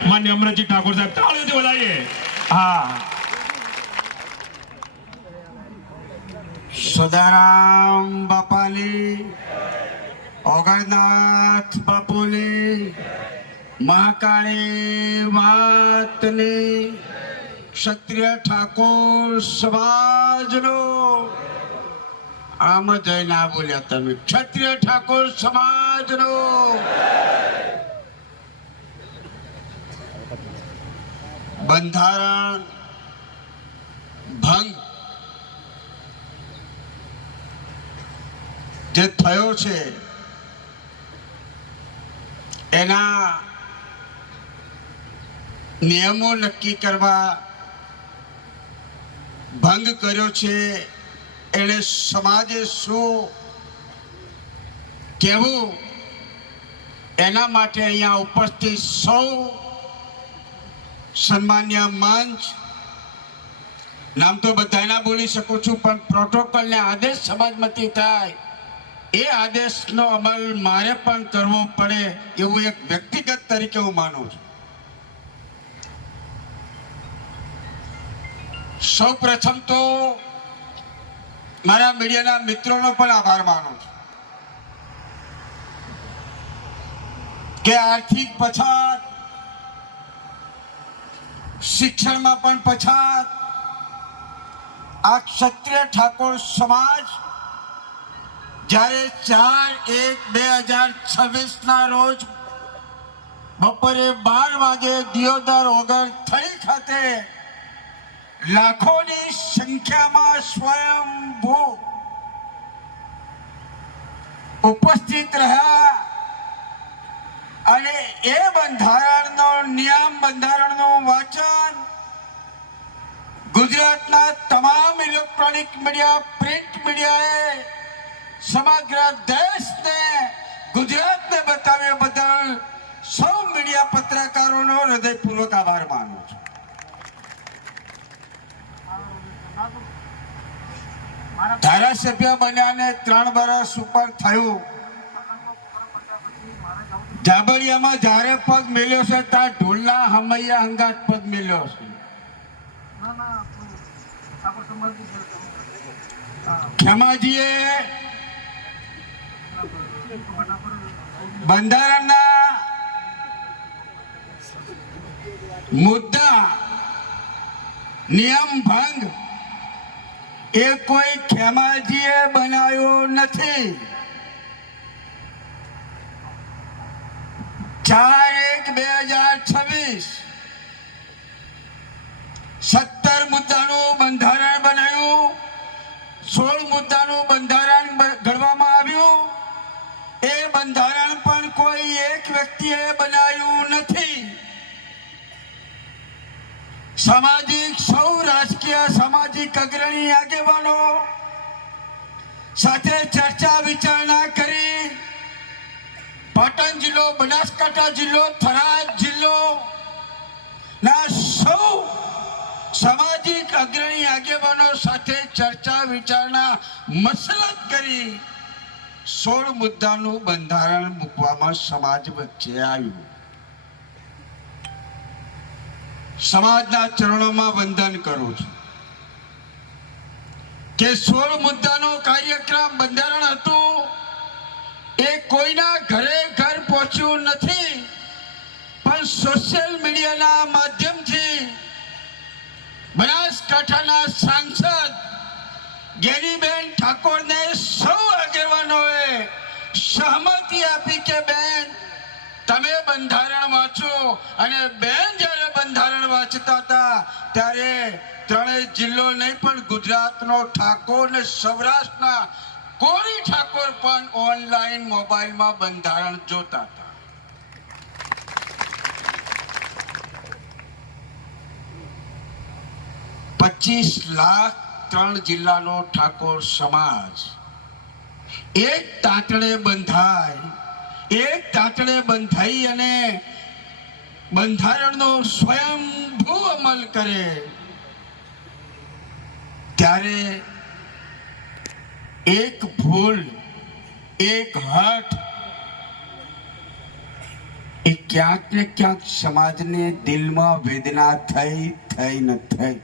માન્ય અમરજી ઠાકોર સાહેબ, તાળીઓથી વધાવીએ હા. સદારામ બાપાની, ઓગણનાથ બાપુની મહાકાળી માતની, ક્ષત્રિય ઠાકોર સમાજનો. આમ જઈને બોલ્યા તમે, ક્ષત્રિય ઠાકોર સમાજનો. બંધારણ, ભંગ જે થયો છે, એના નિયમો નક્કી કરવા ભંગ કર્યો છે એને સમાજે શું કહેવું? એના માટે અહીંયા ઉપસ્થિત સૌ સન્માન્ય મંચ. નામ તો બધાના બોલી શકું છું, પણ પ્રોટોકોલને આદેશ સમાજમાંથી થાય. એ આદેશનો અમલ મારે પણ કરવો પડે એવું એક વ્યક્તિગત તરીકે હું માનું છું. સૌ પ્રથમ તો મારા મીડિયાના મિત્રોનો પણ આભાર માનું છું. કે આર્થિક પછાત શિક્ષણમાં પણ પછાત. આ ક્ષત્રિય ઠાકોર સમાજ જ્યારે ચાર એક બે હજાર છવ્વીસના રોજ બપોરે બાર વાગે દિયોદર ઓગર થઈ ખાતે લાખોની સંખ્યામાં સ્વયંભૂ ઉપસ્થિત રહ્યા. અને એ બંધારણનો નિયમ, બંધારણનું વાંચન ગુજરાતના તમામ ઇલેક્ટ્રોનિક મીડિયા, પ્રિન્ટ મીડિયાએ સમગ્ર દેશને, ગુજરાતને બતાવ્યા બદલ સૌ મીડિયા પત્રકારોનો હૃદયપૂર્વક આભાર માનું છું. ધારાસભ્ય બન્યાને ત્રણ વર્ષ ઉપર થયું. જાબડિયામાં જ્યારે પગ મેલ્યો છે ત્યાં ઢોલના હમૈયા હંગાત પગ મેલ્યો છે. ખેમાજીએ બંધારણના મુદ્દા નિયમ ભંગ એ કોઈ ખેમાજીએ બનાવ્યો નથી. ચાર એક બે હજાર છવ્વીસ. સત્તર મુદ્દાનું બંધારણ બનાવ્યું. સોળ મુદ્દાનું બંધારણ ઘડવામાં આવ્યું. એ બંધારણ પણ કોઈ એક વ્યક્તિએ બનાવ્યું નથી. સામાજિક સૌ રાજકીય સામાજિક અગ્રણી આગેવાનો સાથે ચર્ચા વિચારણા કરી પાટણ જિલ્લો, બનાસકાંઠા જિલ્લો, થરાદ જિલ્લો ના સૌ સામાજિક અગ્રણી આગેવાનો સાથે ચર્ચા, વિચારણા, મસલત કરી સોળ મુદ્દાનું બંધારણ મૂકવામાં સમાજ વચ્ચે આવ્યું. સમાજના ચરણોમાં વંદન કરું છું. કે સોળ મુદ્દાનો કાર્યક્રમ બંધારણ હતું એ કોઈના ઘરે ઘર પહોંચ્યું નથી, પણ સોશિયલ મીડિયાના માધ્યમથી બનાસકાંઠાના સાંસદ ગેરીબેન ઠાકોરને સૌ આગેવાનોએ સહમતિ આપી કે, બેન, તમે બંધારણ વાંચો. અને બેન જ્યારે બંધારણ વાંચતા હતા, ત્યારે ત્રણેય જિલ્લો નહીં પણ ગુજરાતનો ઠાકોર ને સૌરાષ્ટ્રના કોળી ઠાકોર પણ ઓનલાઈન મોબાઈલમાં બંધારણ જોતા હતા. પચીસ લાખ ત્રણ જિલ્લાનો ઠાકોર સમાજ. એક તાંતણે બંધાય, એક તાંતણે બંધાઈ અને બંધારણનો સ્વયંભૂ અમલ કરે. ત્યારે એક ભૂલ એક હઠ એ ક્યાંક ને ક્યાંક સમાજને દિલમાં વેદના થઈ થઈ ન થઈ.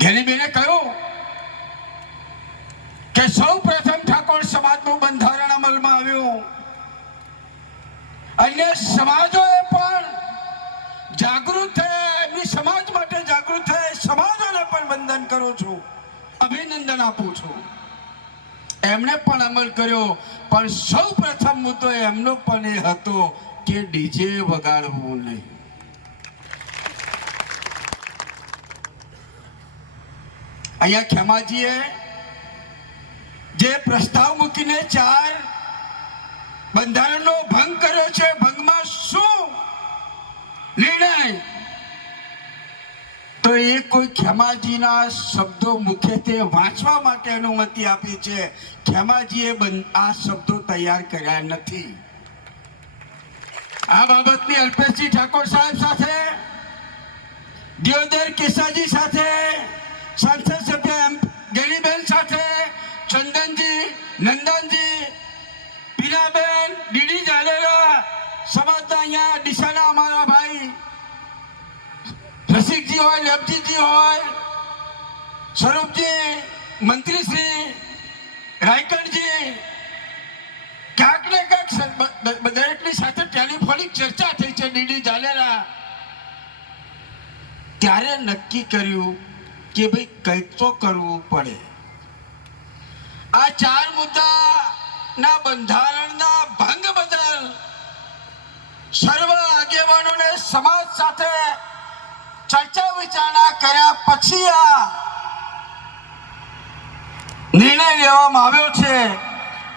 ઘેરીબેને કહ્યું કે સૌ પ્રથમ ઠાકોર સમાજનું બંધારણ અમલમાં આવ્યું. અન્ય સમાજોએ પણ જાગૃત થયા. અભિનંદન આપું છું. એમણે પણ અમલ કર્યો, પણ સૌ પ્રથમ મુદ્દો એમનો પણ એ હતો કે ડીજે વગાડવું નહીં. અહીંયા ખેમાજીએ જે પ્રસ્તાવ મૂકીને ચાર બંધારણનો ભંગ કર્યો છે, ભંગમાં તો એ કોઈ ખેમાજીના શબ્દો મુખ્યત્વે વાંચવા માટે અનુમતિ આપી છે. ખેમાજીએ આ શબ્દો તૈયાર કર્યા નથી. આ બાબતની અલ્પેશજી ઠાકોર સાહેબ સાથે, દિયોદર કેસાજી સાથે, સાંસદ સભ્ય ગેરીબેન સાથે, ચંદનજી, નંદનજી પીનાબેન ડીડી જાડેજા સમાજના અહીંયા ડીસાના અમારા ભાઈ રસિકજી હોય લેપજીજી હોય સ્વરૂપજી મંત્રીશ્રી રાયકરજી ક્યાંક ને ક્યાંક દરેકની સાથે ટેલિફોનિક ચર્ચા થઈ છે ડીડી ઝાલેરા ત્યારે નક્કી કર્યું કે ભાઈ કંઈક તો કરવું પડે. આ ચાર મુદ્દાના બંધારણના ભંગ બદલ સર્વ આગેવાનોને સમાજ સાથે ચર્ચા વિચારણા કર્યા પછી આ નિર્ણય લેવામાં આવ્યો છે.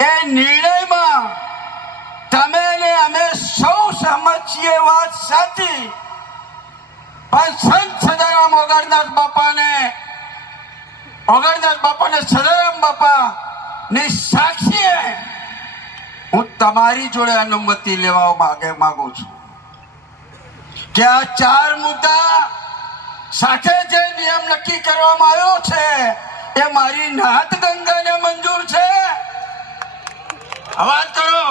એ નિર્ણયમાં તમે ને અમે સૌ સહમત છીએ વાત સાચી. પણ સંત સદારામ ઓગણદાસ બાપાને ઓગણદાસ બાપાને સદારામ બાપા ની સાક્ષીએ હું તમારી જોડે અનુમતિ લેવા માગે માંગુ છું. કે આ ચાર મુદ્દા સાથે જે નિયમ નક્કી કરવામાં આવ્યો છે, એ મારી નાથ ગંગાને મંજૂર છે. અવાજ કરો.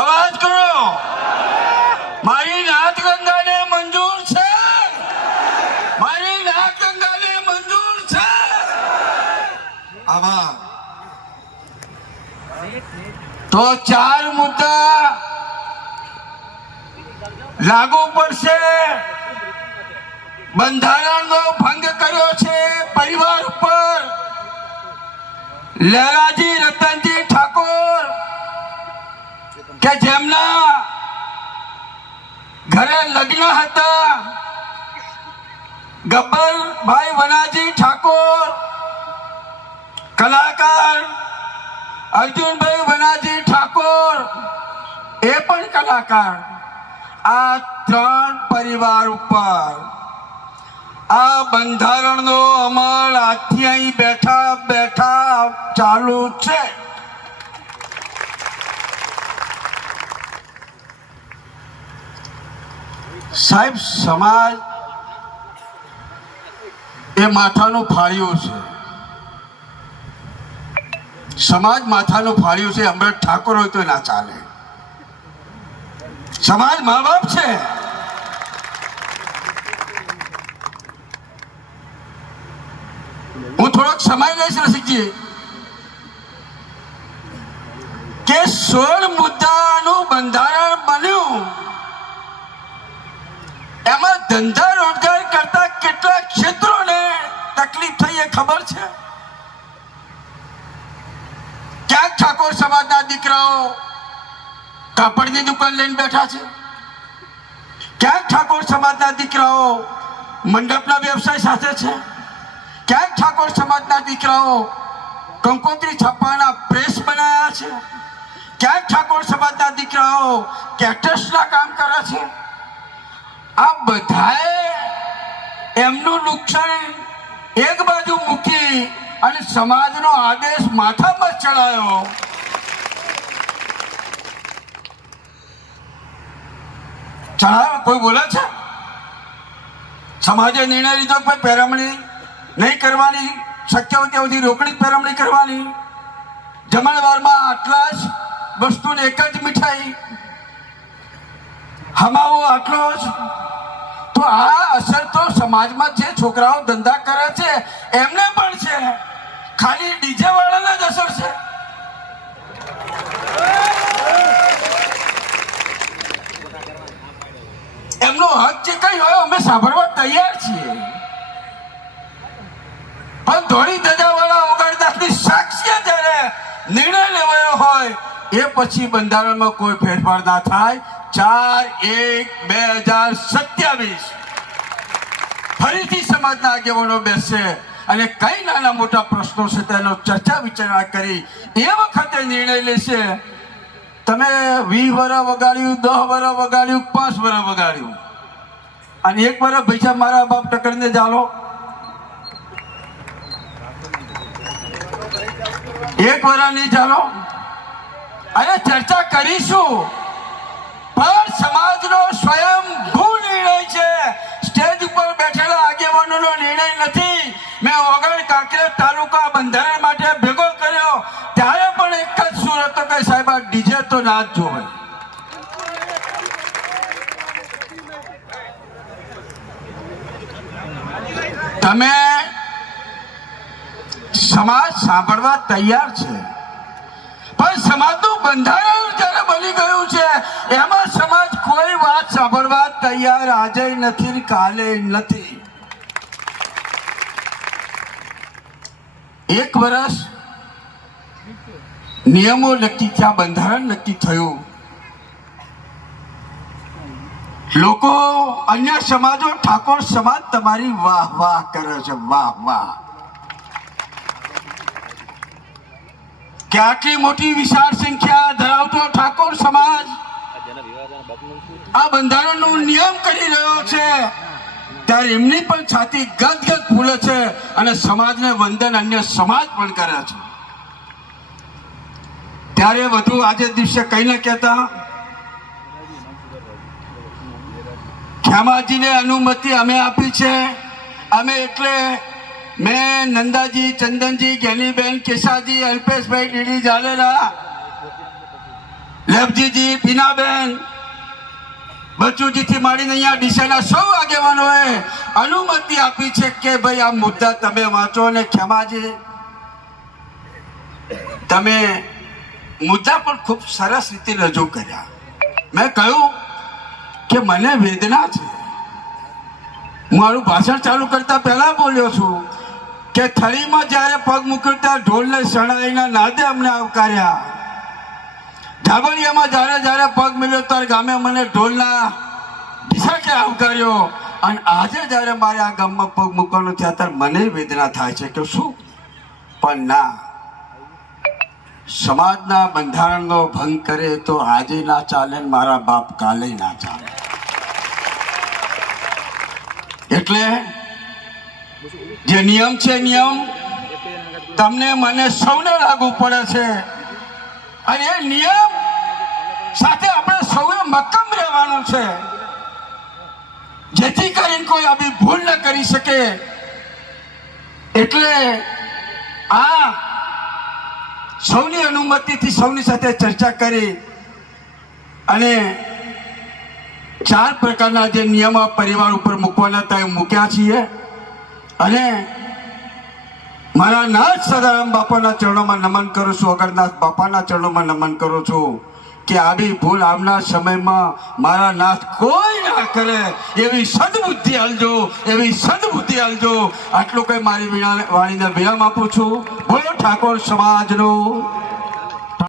અવાજ કરો. મારી નાથ ગંગાને મંજૂર છે. મારી નાથ ગંગાને મંજૂર છે. આવા તો ચાર મુદ્દા લાગુ પડશે. બંધારણનો ભંગ કર્યો છે પરિવાર ઉપર. લહેરાજી રતનજી ઠાકોર, કે જેમના ઘરે લગ્ન હતા. ગબ્બરભાઈ વનાજી ઠાકોર, કલાકાર અર્જુનભાઈ વનાજી ઠાકોર, એ પણ કલાકાર. આ ત્રણ પરિવાર ઉપર આ બંધારણનો અમલ આજથી અહીં બેઠા બેઠા ચાલુ છે. સાહેબ, સમાજ એ માથાનું ફાળ્યું છે. સમાજ માથાનું ફાળ્યું છે અમૃત ઠાકોર હોય તો ના ચાલે. સમાજ મા બાપ છે. હું થોડોક સમય લઈશ રસિકજી. કે સોળ મુદ્દાનું બંધારણ બન્યું? એમાં ધંધા રોજગાર કરતા કેટલા ક્ષેત્રોને તકલીફ થઈ એ ખબર છે? ક્યાંક ઠાકોર સમાજના દીકરાઓ કાપડની દુકાન લઈને બેઠા છે? ક્યાંક ઠાકોર સમાજના દીકરાઓ મંડપના વ્યવસાય સાથે છે? ક્યાંક ઠાકોર સમાજના દીકરાઓ કંકોત્રી છાપવાના પ્રેસ બનાવ્યા છે? ક્યાંક ઠાકોર સમાજના દીકરાઓ કેટર્સના કામ કરે છે? આ બધાએ એમનું નુકસાન એક બાજુ મૂકી અને સમાજનો આદેશ માથામાં ચડાયો. ચડાયો? કોઈ બોલે છે? સમાજે નિર્ણય લીધો કોઈ પેરામણી નહીં કરવાની શક્ય હોય સુધી રોકડી પેરામણી કરવાની. જમણવારમાં આટલા જ વસ્તુને એક જ મીઠાઈ. હમાવો આટલો જ. તો આ અસર તો સમાજમાં જે છોકરાઓ ધંધા કરે છે, એમને પણ છે. ખાલી ડીજે વાળાને જ અસર છે. એમનો હક જે કઈ હોય, અમે સાંભળવા તૈયાર છીએ. ધોળી ધજાવાળા ઓગણદાસની સાક્ષી જ્યારે નિર્ણય લેવાયો હોય, એ પછી બંધારણમાં કોઈ ફેરફાર ના થાય. ચાર એક બે હજાર સત્યાવીસ. ફરીથી સમાજના આગેવાનો બેસશે અને કઈ નાના મોટા પ્રશ્નો છે તેનો ચર્ચા વિચારણા કરી, એ વખતે નિર્ણય લેશે, તમે વીસ વર્ષ વગાડ્યું, દસ વર્ષ વગાડ્યું, પાંચ વર્ષ વગાડ્યું. અને એક વર્ષ પૈસા મારા બાપ ટકરને ચાલો એક વર્ષ નહીં ચાલો. અરે ચર્ચા કરીશું. પણ સમાજનો સ્વયં નિર્ણય છે. સ્ટેજ ઉપર બેઠેલા આગેવાનોનો નિર્ણય નથી. મેં ઓગણ કાંકરેજ તાલુકા બંધારણ માટે ભેગો કર્યો. ત્યારે પણ એક જ સુર હતો કે સાહેબ, આ ડીજે તો ના જ જોવે. તમે સમાજ સાંભળવા તૈયાર છે. પણ સમાજનું બંધારણ જ્યારે બની ગયું છે, એમાં સમાજ કોઈ વાત સાંભળવા તૈયાર આજે નથી, કાલે નથી. એક વર્ષ નિયમો નક્કી થયા, બંધારણ નક્કી થયું. લોકો અન્ય સમાજો ઠાકોર સમાજ તમારી વાહ વાહ કરે છે વાહ વાહ કે આટલી મોટી વિશાળ સંખ્યા ધરાવતો ઠાકોર સમાજ આ બંધારણનો નિયમ કરી રહ્યો છે. ત્યારે એમની પણ છાતી ગદગદ ફૂલે છે અને સમાજને વંદન અન્ય સમાજ પણ કરે છે. ત્યારે વધુ આજે દિવસે કઈ ન કહેતા. ખ્યામાજીને અનુમતિ અમે આપી છે. અમે એટલે મેં નંદાજી, ચંદનજી, ગેનીબેન, કેશાજી, અલ્પેશભાઈ, ડીડી જાડેરા લેબજીજી પીનાબેન, બચુજીથી માંડીને અહીંયા ડીસાના સૌ આગેવાનોએ અનુમતિ આપી છે કે ભાઈ આ મુદ્દા તમે વાંચો અને ક્ષમાજી તમે મુદ્દા પણ ખૂબ સરસ રીતે રજૂ કર્યા. મેં કહ્યું કે મને વેદના છે. હું મારું ભાષણ ચાલુ કરતા પહેલા બોલ્યો છું. કે થળીમાં જ્યારે પગ મૂક્યો ત્યારે ઢોલને શણાઈના નાદે અમને આવકાર્યા. ધાબળિયામાં જ્યારે જ્યારે પગ મળ્યો ત્યારે ગામે મને ઢોલના ઢીસાકે આવકાર્યો. અને આજે જ્યારે મારે આ ગામમાં પગ મૂકવાનું થયા ત્યારે મને વેદના થાય છે કે શું? પણ ના. સમાજના બંધારણનો ભંગ કરે તો આજે ના ચાલે મારા બાપ કાલે ના ચાલે. એટલે જે નિયમ છે નિયમ, તમને મને સૌને લાગુ પડે છે. અને એ નિયમ સાથે આપણે સૌએ મક્કમ રહેવાનું છે. જેથી કરીને કોઈ આવી ભૂલ ન કરી શકે. એટલે આ સૌની અનુમતિથી સૌની સાથે ચર્ચા કરી અને ચાર પ્રકારના જે નિયમો પરિવાર ઉપર મૂકવાના હતા એ મૂક્યા છીએ. અને મારા નાથ સદારામ બાપાના ચરણોમાં નમન કરું છું, અગરનાથ બાપાના ચરણોમાં નમન કરું છું કે આવી ભૂલ આવનાર સમયમાં મારા નાથ કોઈ ના કરે, એવી સદબુદ્ધિ આલજો, એવી સદબુદ્ધિ આલજો. આટલું કઈ મારી વીણા વાણીને વિરામ આપું છું. બોલો ઠાકોર સમાજનો.